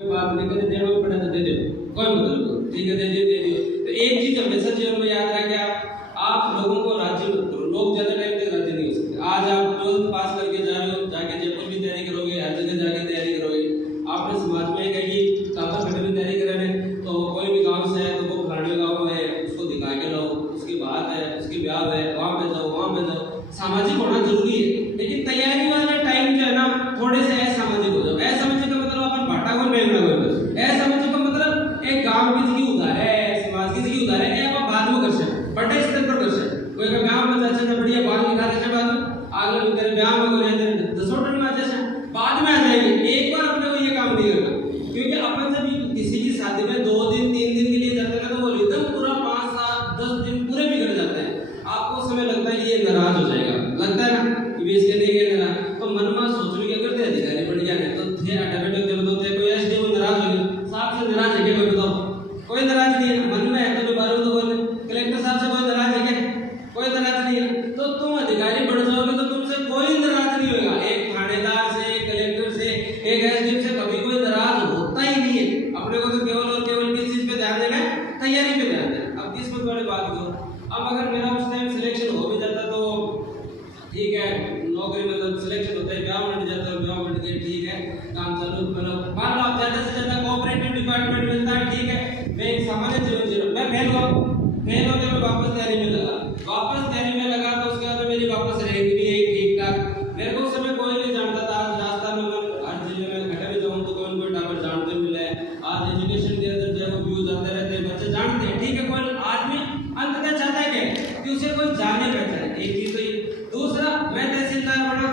बात नहीं करे देना भी पड़े तो दे दो, कोई मतलब ठीक है दे दियो। तो एक चीज हमेशा जीवन में याद रखें, आप लोगों को राजी मत करो। लोग ज्यादा टाइम तक राजी नहीं हो सकते। आज आप 12th पास करके जा रहे हो, जाके जयपुर की तैयारी करोगे, हर जगह जाके तैयारी करोगे। आपने समाज में कही चाचा बेटे की तैयारी कर रहे हैं, तो कोई भी गांव से है तो वो फलाने गांव में है, उसको दिखा के लाओ, उसकी बात है, उसकी ब्याह है, वहां पे जाओ, वहां पे जाओ। सामाजिक होना जरूरी है, लेकिन तैयारी वाले टाइम जो है ना थोड़े से असामाजिक हो जाओ। असामाजिक का मतलब अपन भाटा को बेचना कोई, असामाजिक का मतलब एक गांव की जिंदगी उधार है, समाज की जिंदगी उधार है, आप बाद में कर सकते, बड़े स्तर पर कर सकते। कोई का गांव में जाचे ना बढ़िया बाल निकाल देने बाद आगे लोग तेरे ब्याह में करे तेरे 10 टन में आ जाए, बाद में आ जाएगी। एक बार अपने को ये काम नहीं करना, क्योंकि अपन जब किसी की शादी में 2 दिन 3 दिन के लिए जाते हैं ना, तो वो रिदम पूरा 5 7 10 दिन पूरे बिगड़ जाते हैं। आपको समय लगता है कि ये नाराज हो जाएगा, लगता है ना कि इसके नहीं कहना, तो मन में सोच के करते अधिकारी बढ़िया है तो थे ऑटोमेटिक जब होते कोई एसडीओ नाराज हो गया, साहब से नाराज है क्या, कोई बताओ? कोई नाराज नहीं है, मन में है तो बारो तो बोले। कलेक्टर साहब से कोई नाराज है क्या? कोई नाराज नहीं है। तो तुम अधिकारी बढ़ जाओगे तो तुमसे कोई नाराज नहीं होगा। एक थानेदार से, कलेक्टर से, एक एसडीओ से कभी कोई नाराज होता ही नहीं है। अपने को तो केवल और केवल किस चीज पे ध्यान देना है? तैयारी पे ध्यान देना। अब किस्मत वाली बात करो, अब अगर मेरा उस टाइम सिलेक्शन हो भी जाता तो ठीक है, नौकरी मतलब सिलेक्शन होता है, ब्याह बन जाता है, ब्याह बन के ठीक है, काम चालू मतलब मान लो आप ज्यादा से ज्यादा कोऑपरेटिव डिपार्टमेंट मिलता है, ठीक है, मैं एक सामान्य जीवन जी रहा हूं, मैं फेल हो गया, मैं वापस तैयारी में लगा, तो उसके बाद मेरी वापस रैंक भी है ठीक ठाक। मेरे को उस समय कोई नहीं जानता था। आज राजस्थान में हर जिले में घटा भी जाऊं तो कोई न कोई टावर जानते मिले। आज एजुकेशन के अंदर जो व्यूज आते रहते हैं, बच्चे जानते हैं, ठीक है, कोई आदमी अंततः चाहता है कि उसे कोई जाने पहचाने, एक चीज तो ये। दूसरा, मैं तहसीलदार बना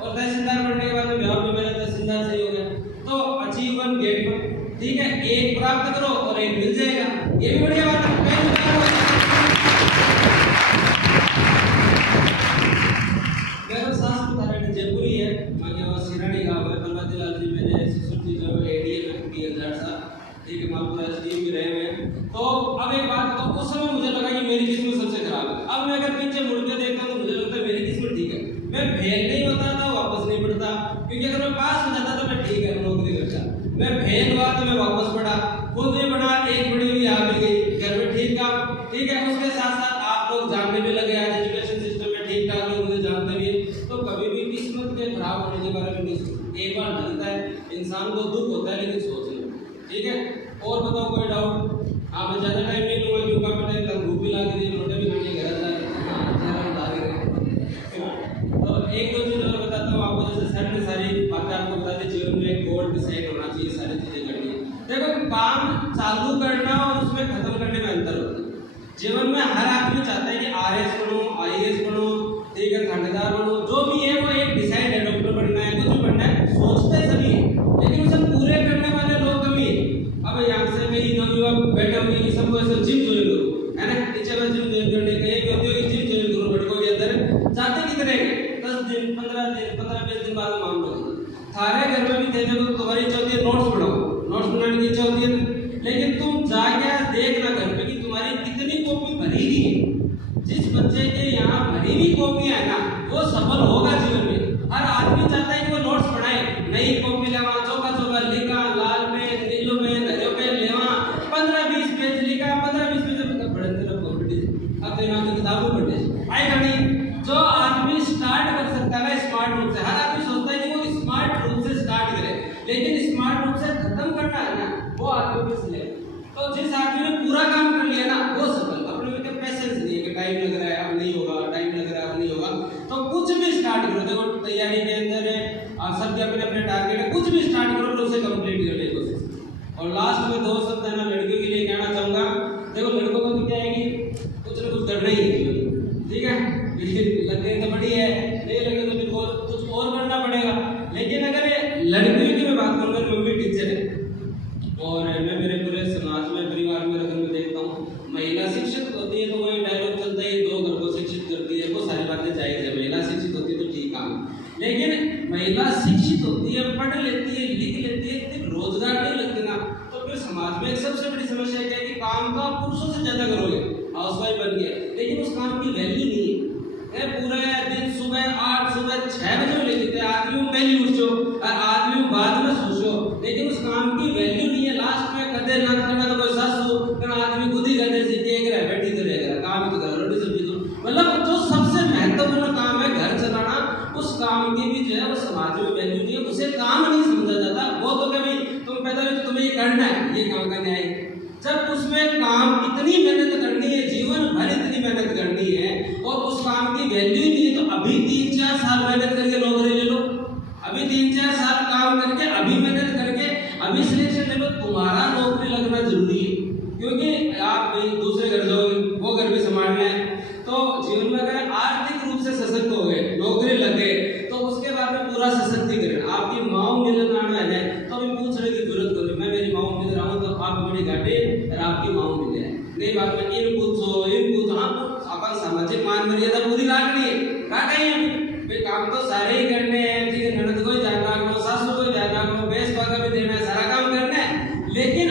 और तहसीलदार बनने के बाद में बिहार में मेरा तहसीलदार सही हो गया, तो अचीव वन गेट पर, ठीक है, एक प्राप्त करो और एक मिल जाएगा, ये भी बढ़िया बात है। मेरा सास तो था जयपुरी है, मैं यहाँ सिरानी गांव है, परमती लाल जी मेरे ससुर जी जो एडीए में 2000 साल, ठीक है, मालपुरा एसडीएम भी रहे हैं। तो अब एक बात तो उस समय मुझे लगा कि मेरी किस्मत सबसे खराब है। अब मैं अगर पीछे मुड़ के देखता हूं तो मुझे लगता है मेरी किस्मत ठीक है। मैं फेल नहीं होता था, वापस नहीं पढ़ता, क्योंकि अगर मैं पास हो जाता तो मैं ठीक है नौकरी करता। मैं फेल हुआ तो मैं वापस पढ़ा, खुद भी पढ़ा, एक बड़ी हुई आ भी गई, घर में ठीक था, ठीक है। उसके साथ साथ आप लोग जानने भी लगे, आज एजुकेशन सिस्टम में ठीक ठाक लोग मुझे जानते भी, तो कभी भी किस्मत के खराब होने के बारे में नहीं सोचते। एक बार लगता है इंसान को दुख होता है, लेकिन सोच लो, ठीक है। और बताओ कोई डाउट? हाँ, मैं ज्यादा टाइम नहीं लूंगा क्योंकि मैंने तक भूख भी लग रही है, रोटी भी खाने घर जा तो एक दो चीज और बताता हूँ आपको। जैसे सर ने सारी बातें आपको बता दी, जीवन में एक गोल डिसाइड होना चाहिए, सारी चीजें करनी है। देखो, काम चालू करना और उसमें खत्म करने में अंतर होता है। जीवन में हर आदमी चाहता है कि आरएस बनो, आईएएस बनो, ठीक है, थानेदार बनो, जो भी है वो एक डिसाइड है, डॉक्टर बनना है, कुछ भी बनना है, सोचते सभी है, लेकिन उसे पूरे करने वाले लोग कमी है। अब यहाँ से कहीं नवयुवक बैठे होंगे कि सबको ऐसे जिम ज्वाइन करो, है ना, टीचर में जिम ज्वाइन करने का एक होती है कि जिम ज्वाइन करो, लड़कों के अंदर जाते कितने 10 दिन 15 दिन 15-20 दिन बाद मालूम होगा। थारे घर में भी थे जब तुम्हारी इच्छा होती है नोट्स पढ़ो, नोट्स बनाने की इच्छा होती है, लेकिन तुम जाके देखना घर पे कि तुम्हारी कितनी कॉपी भरी हुई है। जिस बच्चे के यहाँ भरी हुई कॉपी है ना, वो सफल होगा जीवन में। हर आदमी चाहता है कि वो नोट्स पढ़ाए, नई कॉपी लेवा, चौका चौका लिखा, लाल पेन, नीलो पेन, हरे पेन लेवा, 15-20 पेज लिखा, 15-20 पेज पढ़े तेरा कॉम्पिटिशन, अब तेरा की किताबों पढ़े आएगा नहीं। जो आदमी स्टार्ट कर सकता है स्मार्ट रूप से, हर आदमी सोचता है कि वो स्मार्ट रूप से स्टार्ट करे, लेकिन स्मार्ट रूप से खत्म करना है ना, वो आदमी किस ले। तो जिस आदमी ने पूरा काम कर लिया ना, वो सफल। अपने में पेशेंस नहीं है कि टाइम लग रहा है अब नहीं होगा, टाइम लग रहा है अब नहीं होगा, तो कुछ भी स्टार्ट करो। देखो, तैयारी के अंदर है, आप सबके अपने अपने टारगेट है, कुछ भी स्टार्ट करो तो उसे कंप्लीट करने की कोशिश। और लास्ट में 2 शब्द है मैं लड़कियों के लिए कहना चाहूंगा। देखो, लड़कों को तो क्या है कि कुछ ना कुछ करना ही है, ठीक है, लगे तो बड़ी है, नहीं लगे तो फिर कुछ और करना पड़ेगा। लेकिन अगर ये लड़कियों की मैं बात करूँगा, मम्मी टीचर है और मैं मेरे पूरे समाज में, परिवार में अगर मैं देखता हूँ, महिला शिक्षित होती है तो वही डायलॉग चलता है, 2 घर को शिक्षित करती है, वो सारी बातें जायज है। महिला शिक्षित होती है तो ठीक काम, लेकिन महिला शिक्षित होती है, पढ़ लेती है, लिख लेती है, फिर रोजगार नहीं लगते ना, तो फिर समाज में एक सबसे बड़ी समस्या क्या है कि काम तो आप पुरुषों से ज्यादा करोगे, हाउसवाइफ बन गया, लेकिन उस काम की वैल्यू नहीं है। पूरे दिन सुबह 8 सुबह 6 बजे लेते आदमी पहले उठो और आदमी बाद में सोचो। लेकिन उस काम की वैल्यू नहीं है। लास्ट में कदे ना करना तो कोई सासू कना आदमी खुद ही कदे से के रहा बैठी तो रहेगा, काम तो कर रोटी सब्जी तो मतलब जो सबसे महत्वपूर्ण काम है घर चलाना, उस काम की भी जो है वो समाज में वैल्यू नहीं है, उसे काम नहीं समझा जाता। वो तो कभी तुम पैदा हुए तो तुम्हें ये करना है, ये काम करने आए, जब उसमें काम इतनी मेहनत करनी है, जीवन भर इतनी मेहनत करनी है और उस काम की वैल्यू ही नहीं है, तो अभी 3-4 साल मेहनत करके नौकरी ले लो, अभी 3-4 साल काम करके, अभी मेहनत करके, अभी सिलेक्शन ले लो, तुम्हारा नौकरी लगना जरूरी है। क्योंकि आप दूसरे घर जाओगे, वो घर भी संभालना है, तो जीवन में अगर आर्थिक रूप से सशक्त हो गए, नौकरी लग गए, तो उसके बाद में पूरा सशक्तिकरण आपकी माओ मिलन आना है, तो अभी पूछने की जरूरत नहीं। मैं मेरी माओ मिल रहा हूँ तो आप बड़ी घाटे और आपकी माओ मिल जाए नहीं, बात में इन पूछो हाँ, अपन सामाजिक मान मर्यादा पूरी रखनी है, रखा ही भाई काम तो सारे ही करने हैं, ठीक है, ननद को ही ध्यान रखना, सासू को ही ध्यान रखना, बेस का भी देना है, सारा काम करना है, लेकिन